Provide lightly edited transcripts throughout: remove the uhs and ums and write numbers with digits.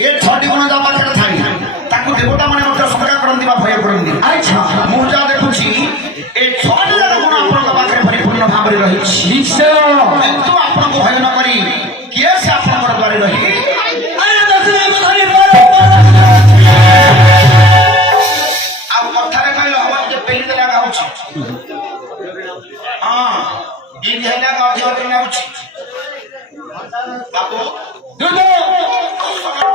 ए छठी गुण जा पाखरे थाई ताकू देवता माने मत संका करंती बा भय करंती अच्छा मु जा देखुची ए छठी गुण आपन पाखरे परिपूर्ण भाबरे रही निश्चय तो आपन को भय न करी किए से आपन कर द्वारे रही अरे दसरे बधाई अब कथारे कहलो हम जे पेली देला गाउछ हां इन हेला का अधिकार नाउछ बाबू दुदो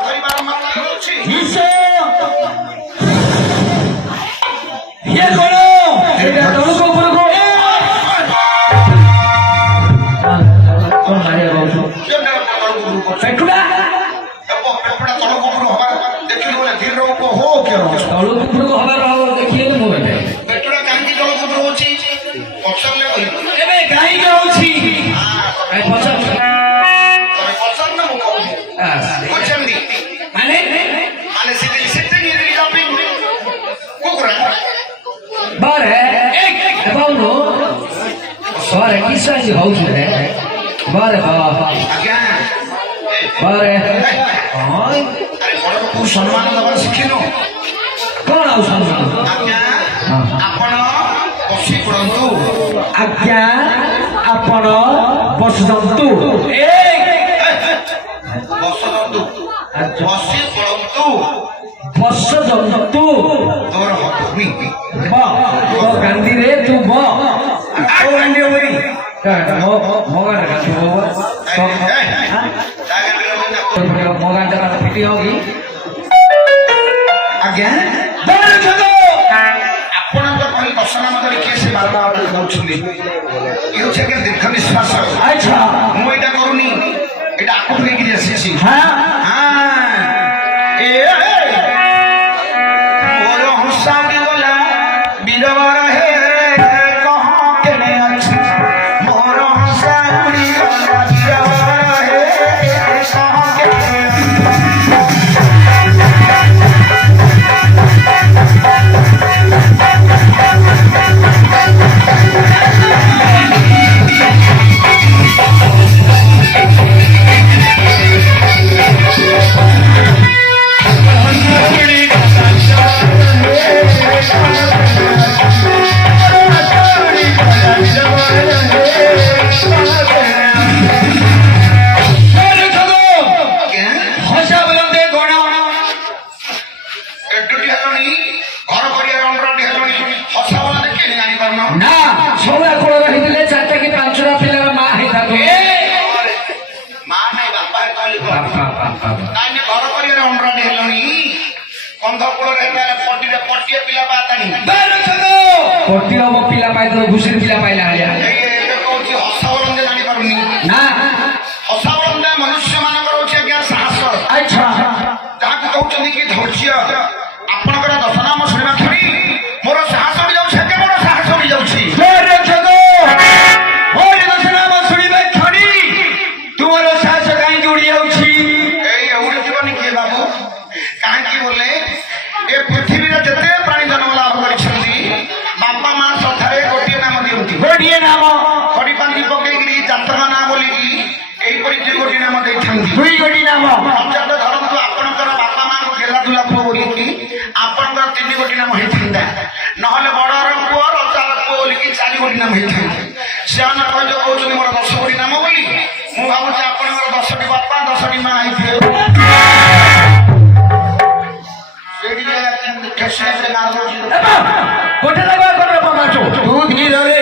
परिवार माता होछि हिसे ये कोलो एटा तळको पुरको कोन मारे बाबू जेना तळको पुरको पेटुडा पेटुडा तळको पुरको हबा देखिलो बोले धीर को हो के तळको पुरको हबा रहो देखिलो मो पेटुडा कांदी तळको पुरको होछि पछले बोली एबे काई के होछि ए पछल बारे किसा जी हाउस है बारे आज्ञा बारे हां अरे बड़ को सम्मान दबा सिखिनो कोन आउ सम्मान आज्ञा आपण बसी पड़ंतु आज्ञा आपण बसजंतु ए बसजंतु बसी पड़ंतु बसजंतु तोर हमी बा तो गांधी रे तू बा ओ गांधी ओरी मोगा का तू मोगा का पिटी होगी आज्ञा बारे जगो आपण तो कोई दर्शन मत के से बार बार कहउछली इहो छे के दीर्घ निश्वास अच्छा मु एटा करूनी एटा आपन के कि आसी हां हां ए ओरो हंसा के बोला बीरवर हे कहां के ने अछि मोरो हंसा उड़ी बोला बीरवर हे कहां के घुसर पिला पाइला आलिया ए कहउची हसावलंदे जानि पारुनी ना हसावलंदे मनुष्य मानकर होचे क्या साहस अच्छा ताक कहउचनी कि धैर्य आपनकर दशनाम सुनिबा खड़ी मोर साहस हो जाउ छके मोर साहस हो जाउची रे जगो मोर दशनाम सुनिबा खड़ी तुमरो साहस काई जोड़ी जाउची ए उड़ी जीवन के बाबू काहे की बोले ए पृथ्वी रे जते प्राणी जन्म लाभ करिसंती बापा मां सथारे गोटिए नाम खड़ी पानी पकईकरी जातका ना बोली एई परि जे गोटी नाम दैथांती दुई गोटी नाम पंचायत धरंतु आपनकर बापा मां को गेला दुला पुओ बोली की आपनकर तीन गोटी नाम हेथिंदा नहले बडर पुओ रचार पुओ बोली की चारि गोटी नाम हेथिंदा श्यान कह जो कहउछनी मोर 10 गोटी नाम बोली मु भाबुची आपनकर 10 टी बापा 10 टी मां आइथे सेडी जे कैसे से मारो गोटे लगा कर माचो तू धीरे रे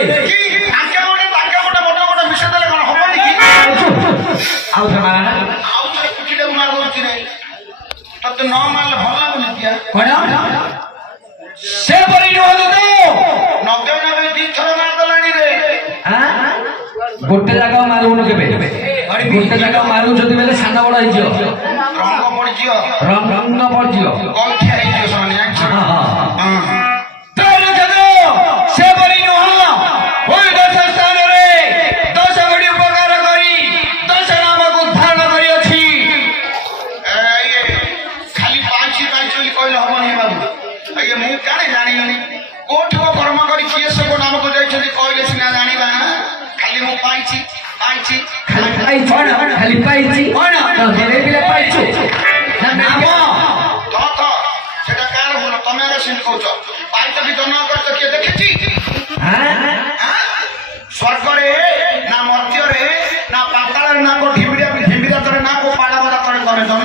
आउ समाना आउ तो कुछले मार दोची रे तते न मारले भल लागुनी किया कोन से परि न होलो तो नगे नगे दी थर मार दलानी रे हां गोटे जगह मारू न केबे अरे गोटे जगह मारू जति बेले साना बड़ होई जियो रंग पड़ जियो रंग पड़ जियो कोन थे आई जियो सोनी हां हां तेरे जगह से परि न होला होई दस स्थान रे 10 गडी उपकार करी 10 नाम को धारण करी अछि ए ये खाली पांची पांचली कहले हमनी बाबू ये मु काने जानि कोठो कर्म करी किए सब नाम को जाय छथि कहले सिना जानिबा खाली मु पाइची पाइची खाली पाइची कोन खाली पाइची कोन तो धीरे धीरे पाइछु ना नाम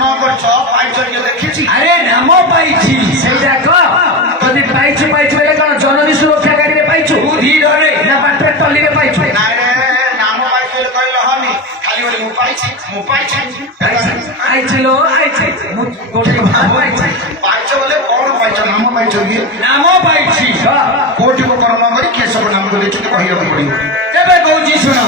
ମନ କରୁଛ ପାଇଛ କିଏ ଦେଖିଛି? ଆରେ ନାମ ପାଇଛି ସେଇଟା କହ। ଯଦି ପାଇଛୁ ପାଇଛୁ ହେଲେ କଣ ଜନନୀ ସୁରକ୍ଷା ଗାଡିରେ ପାଇଛୁ ଧୀରରେ ନା ବାଟରେ ଟଲିରେ ପାଇଛୁ? ନାଇଁ ରେ ନାମ ପାଇଛ ବୋଲି କହିଲେ ହନି, ଖାଲି ବୋଲି ମୁଁ ପାଇଛି ଆଇଛି ଲୋ ଆଇଛି ମୁଁ ଗୋଟେ ପାଇଛି। ପାଇଛ ବୋଲେ କଣ ପାଇଛ? ନାମ ପାଇଛ କି? ନାମ ପାଇଛି କୋଉଠି କର୍ମ କରି କିଏ ସବୁ ନାମ ଦେଇଛନ୍ତି କହିବାକୁ ପଡିବ। ଏବେ କହୁଛି ଶୁଣ।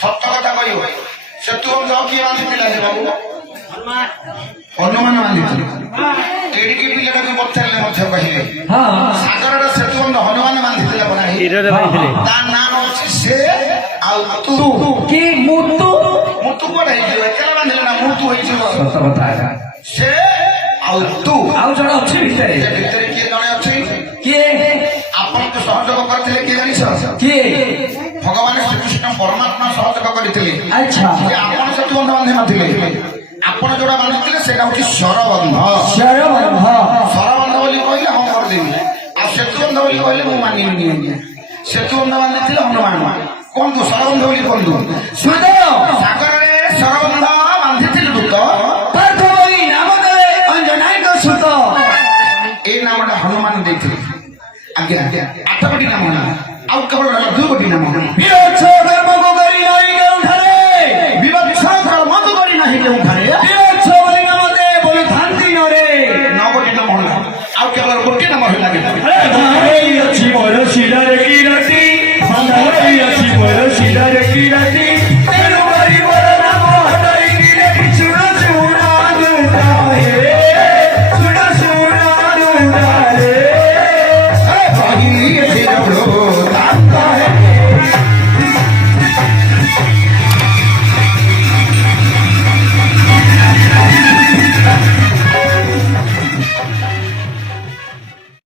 ସତ କଥା କହିବ ସେ ତୁ କିଏ ବାନ୍ଧିଥିଲା ସେ ବାବୁ ହନୁମାନ ବାନ୍ଧିଥିଲେ ଏଡ଼ିକି ପିଲାଟାକୁ ପଚାରିଲେ ମଧ୍ୟ କହିଲେ ହଁ ସାଗରର ସେତୁ ବନ୍ଧ ହନୁମାନ ବାନ୍ଧିଥିଲେ ପରା ତା ନାମ ଅଛି ସେ ଆଉ ତୁ କି ମୁତୁ ମୁତୁ କୁଆଡେ ହେଇଯିବ ଏକେଲା ବାନ୍ଧିଲେ ନା ମୁତୁ ହେଇଯିବ ସତ କଥା ଆଜ୍ଞା। ସେ ଆଉ ତୁ ଆଉ ଜଣେ ଅଛି ଭିତରେ ଏ ଭିତରେ କିଏ ଜଣେ ଅଛି କିଏ ଆପଣଙ୍କୁ ସହଯୋଗ କରିଥିଲେ କିଏ ଜାଣିଛ କିଏ ଭଗବାନ ଶ୍ରୀକୃଷ୍ଣ ପରମାତ୍ମା ସହଯୋଗ କରିଥିଲେ ଆଚ୍ଛା ଯେ ଆପଣ ସେତୁ ବନ୍ଧ ବାନ୍ଧି ନଥିଲେ ଆପଣ ଯୋଉଟା ବାନ୍ଧିଥିଲେ ସେଇଟା ହଉଛି ସରବନ୍ଧ ଶରବନ୍ଧ ସରବନ୍ଧ ବୋଲି କହିଲେ ହଁ କରିଦେବି ଆଉ ସେତୁ ବନ୍ଧ ବୋଲି କହିଲେ ମୁଁ ମାନିବିନି ଆଜ୍ଞା ସେତୁ ବନ୍ଧ ବାନ୍ଧିଥିଲେ ହନୁମାନ କୁହନ୍ତୁ ସରବନ୍ଧ ବୋଲି କୁହନ୍ତୁ ସୁଦେବ ସାଗରରେ ସରବନ୍ଧ ବାନ୍ଧିଥିଲୁ ଦୂତ ପାର୍ଥ ବଳି ନାମ ଦେବେ ଅଞ୍ଜନାଙ୍କ ସୁତ এই নামটা হনুমান ଦେଇଥିଲେ ଆଜ୍ଞା ଆଜ୍ଞା 8 କୋଟି ନାମ ନା ଆଉ କେବଳ 2 କୋଟି ନାମ ବିରଛ ଧର୍ମକୁ କରି ନାହିଁ କେଉଁଠାରେ ବିଭତ୍ସ କର୍ମକୁ କରି ନାହିଁ କେଉଁଠାରେ ବିରଛ ବଳି ନାମ ଦେ ବୋଲିଥାନ୍ତି ନରେ 9 କୋଟି ନାମ ହେଲା ଆଉ କେବଳ ଗୋଟିଏ ନାମ ହେଲା ହେ